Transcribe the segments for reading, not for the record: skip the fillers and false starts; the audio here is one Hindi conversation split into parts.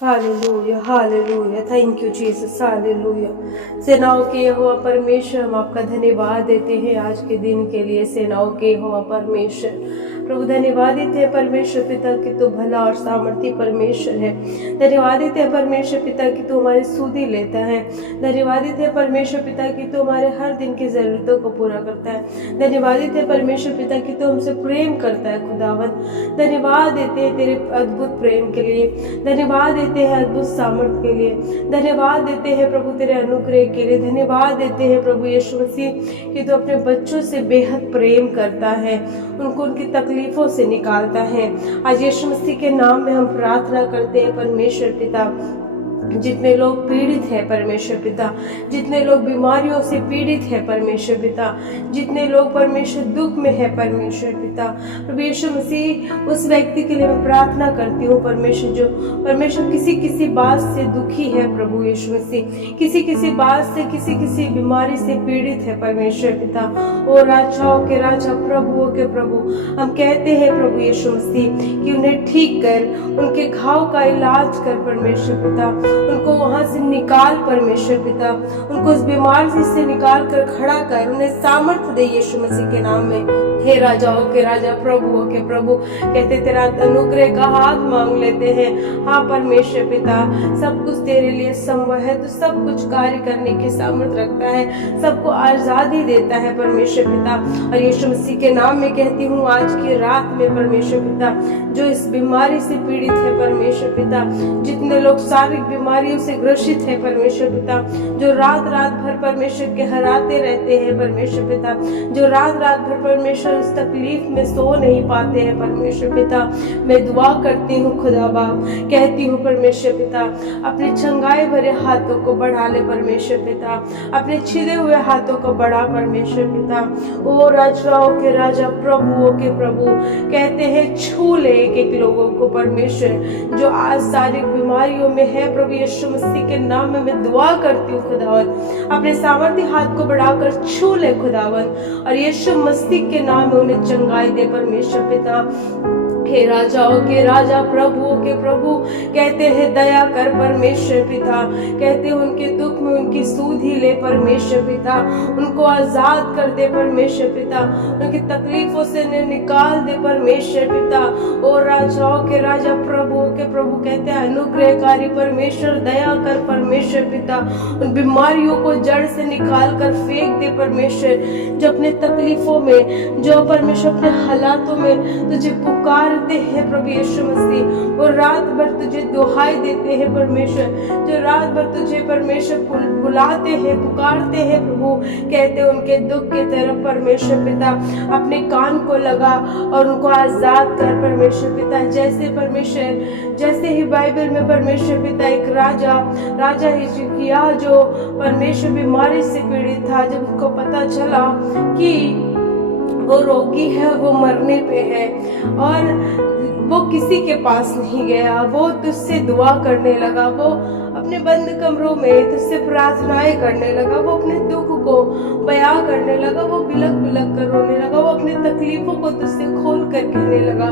Hallelujah, hallelujah. Thank you Jesus, hallelujah. सेनाओं के यहोवा परमेश्वर, हम आपका धन्यवाद देते हैं आज के दिन के लिए। सेनाओं के यहोवा परमेश्वर, प्रभु धन्यवादित है परमेश्वर पिता कि तू भला और सामर्थी परमेश्वर है। धन्यवादित है परमेश्वर पिता कि तू हमारी सुधि लेता है। धन्यवादित है परमेश्वर पिता कि तू हमारे हर दिन की जरूरतों को पूरा करता है। धन्यवादित है परमेश्वर पिता कि तू हमसे प्रेम करता है खुदावन। धन्यवाद देते हैं तेरे अद्भुत प्रेम के लिए। धन्यवाद देते हैं अद्भुत सामर्थ के लिए। धन्यवाद देते हैं प्रभु तेरे अनुग्रह के लिए। धन्यवाद देते हैं प्रभु यीशु मसीह कि तू अपने बच्चों से बेहद प्रेम करता है, उनको उनकी तकलीफों से निकालता है। आज यीशु मसीह के नाम में हम प्रार्थना करते हैं परमेश्वर पिता, जितने लोग पीड़ित है परमेश्वर पिता, जितने लोग बीमारियों से पीड़ित है परमेश्वर पिता, जितने लोग परमेश्वर दुख में है परमेश्वर पिता, प्रभु यीशु मसीह उस व्यक्ति के लिए मैं प्रार्थना करती हूँ परमेश्वर, जो परमेश्वर किसी बात से दुखी है प्रभु यीशु मसीह, किसी बात से किसी बीमारी से पीड़ित है परमेश्वर पिता। ओ राजाओं के राजा, प्रभुओं के प्रभु, हम कहते हैं प्रभु यीशु मसीह कि उन्हें ठीक कर, उनके घाव का इलाज कर परमेश्वर पिता, उनको वहां से निकाल परमेश्वर पिता, उनको उस बीमारी से निकाल कर खड़ा कर, उन्हें सामर्थ्य दे यीशु मसीह के नाम में। हे राजाओं के राजा, प्रभुओं के प्रभु, कहते तेरा अनुग्रह का हाथ मांग लेते हैं। हाँ परमेश्वर पिता, सब कुछ तेरे लिए संभव है, तो सब कुछ कार्य करने की सामर्थ्य रखता है, सबको आजादी देता है परमेश्वर पिता। और यीशु मसीह के नाम में कहती हूँ आज की रात में परमेश्वर पिता, जो इस बीमारी से पीड़ित है परमेश्वर पिता, जितने लोग शारीरिक बीमारियों से ग्रसित है परमेश्वर पिता, जो रात भर परमेश्वर के हराते रहते हैं परमेश्वर पिता, जो रात भर परमेश्वर उस तकलीफ में सो नहीं पाते हैं परमेश्वर पिता, मैं दुआ करती हूँ खुदा बाप, कहती हूँ परमेश्वर पिता, अपने चंगाई भरे हाथों को बढ़ा ले परमेश्वर पिता, अपने छिदे हुए हाथों को बढ़ा परमेश्वर पिता। ओ राजाओं के राजा, प्रभुओं के प्रभु, कहते हैं छू ले एक लोगों को परमेश्वर, जो आज शारीरिक बीमारियों में है प्रभु यीशु मसीह के नाम में मैं दुआ करती हूँ खुदावन, अपने सामर्थ्य हाथ को बढ़ाकर छू ले खुदावन, और यीशु मसीह के नाम में उन्हें चंगाई दे परमेश्वर पिता। हे राजाओं के राजा, प्रभुओं के प्रभु, कहते हैं दया कर परमेश्वर पिता, कहते हैं उनके दुख में उनकी सुधि ले परमेश्वर पिता, उनको आजाद कर दे परमेश्वर पिता, उनकी तकलीफों से निकाल दे परमेश्वर पिता। और राजाओं के राजा, प्रभुओं के प्रभु, कहते हैं अनुग्रहकारी परमेश्वर, दया कर परमेश्वर पिता, उन बीमारियों को जड़ से निकाल कर फेंक दे परमेश्वर, जो अपने तकलीफों में, जो परमेश्वर अपने हालातों में तुझे पुकारते हैं प्रभु यीशु मसीह, और रात भर तुझे दुहाई देते हैं परमेश्वर, जो रात भर तुझे परमेश्वर बुलाते हैं, पुकारते हैं प्रभु, कहते हैं उनके दुख के तरफ परमेश्वर पिता अपने कान को लगा और उनको आजाद कर परमेश्वर पिता। जैसे परमेश्वर, जैसे ही बाइबल में परमेश्वर पिता एक राजा हिजकिय्याह जो परमेश्वर बीमारी से पीड़ित था, जब उसको पता चला कि वो रोगी है, वो मरने पे है, और वो किसी के पास नहीं गया, वो तुझसे दुआ करने लगा, वो अपने बंद कमरों में तुझसे प्रार्थनाएं करने लगा, वो अपने दुख को बयां करने लगा, वो बिलक कर रोने लगा, वो अपने तकलीफों को तुझसे खोल कर कहने लगा।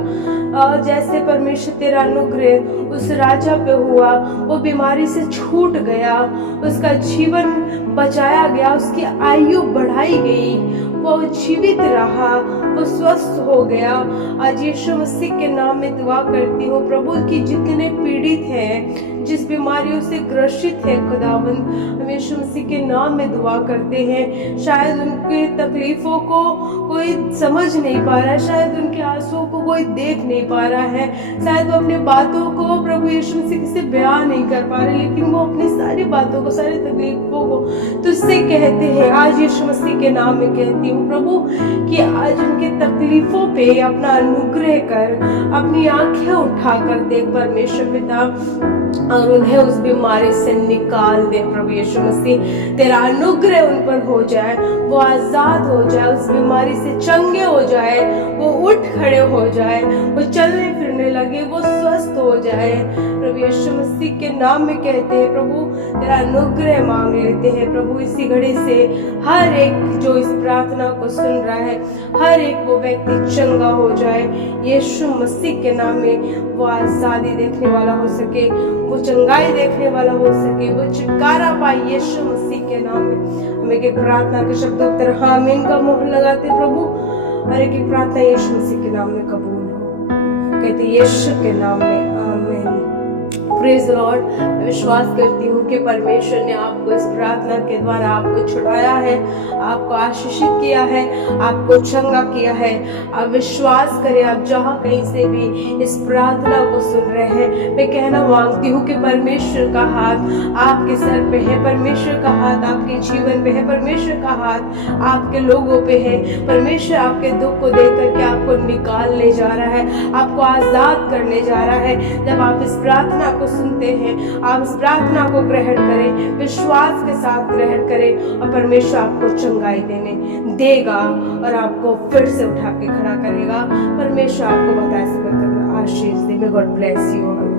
और जैसे परमेश्वर तेरा अनुग्रह उस राजा पे हुआ, वो बीमारी से छूट गया, उसका जीवन बचाया गया, उसकी आयु बढ़ाई गई, वो जीवित रहा, वो स्वस्थ हो गया। आज यीशु मसीह के नाम में दुआ करती हूँ प्रभु की जितने पीड़ित हैं, जिस बीमारियों से ग्रसित है खुदावन, हम यीशु मसीह के नाम में दुआ करते हैं। शायद उनके तकलीफों को कोई समझ नहीं पा रहा है, शायद उनके आंसुओं को कोई देख नहीं पा रहा है, शायद वो अपने बातों को प्रभु यीशु मसीह से बयान नहीं कर पा रहे, लेकिन वो अपनी सारी बातों को, सारी तकलीफों को तुझसे कहते हैं। आज यीशु मसीह के नाम में कहती हूँ प्रभु कि आज उनके तकलीफों पे अपना अनुग्रह कर, अपनी आंखें उठा कर देख परमेश्वर पिता, और उन्हें उस बीमारी से निकाल दे प्रभु यीशु मसीह। तेरा अनुग्रह उन पर हो जाए, वो आजाद हो जाए, उस बीमारी से चंगे हो जाए, वो उठ खड़े हो जाए, वो चलने फिरने लगे, वो स्वस्थ हो जाए प्रभु यीशु मसीह के नाम में कहते हैं प्रभु, तेरा अनुग्रह मांग लेते हैं प्रभु। इसी घड़ी से हर एक जो इस प्रार्थना को सुन रहा है, हर एक वो व्यक्ति चंगा हो जाए यीशु मसीह के नाम में। वो आजादी देखने वाला हो सके, वो चंगाई देखने वाला हो सके, वो छुटकारा पाए यीशु मसीह के नाम में। हम एक प्रार्थना के शब्द उत्तर आमीन का मोहर लगाते प्रभु। हर एक प्रार्थना यीशु मसीह के नाम में कबूल हो, कहते यीशु के नाम में आमीन। Praise Lord. मैं विश्वास करती हूँ कि परमेश्वर ने आपको इस प्रार्थना के द्वारा आपको छुड़ाया है, आपको आशीषित किया है, आपको चंगा किया है। आप विश्वास करें, आप जहाँ कहीं से भी इस प्रार्थना को सुन रहे हैं, मैं कहना मांगती हूँ कि परमेश्वर का हाथ आपके सर पे है, परमेश्वर का हाथ आपके जीवन पे है, परमेश्वर का हाथ आपके लोगों पे है। परमेश्वर आपके दुख को देख करके आपको निकालने जा रहा है, आपको आजाद करने जा रहा है। जब आप इस प्रार्थना को सुनते हैं, आप इस प्रार्थना को ग्रहण करें, विश्वास के साथ ग्रहण करें और परमेश्वर आपको चंगाई देगा और आपको फिर से उठा के खड़ा करेगा। परमेश्वर आपको बताए सब आशीष दे। God bless you.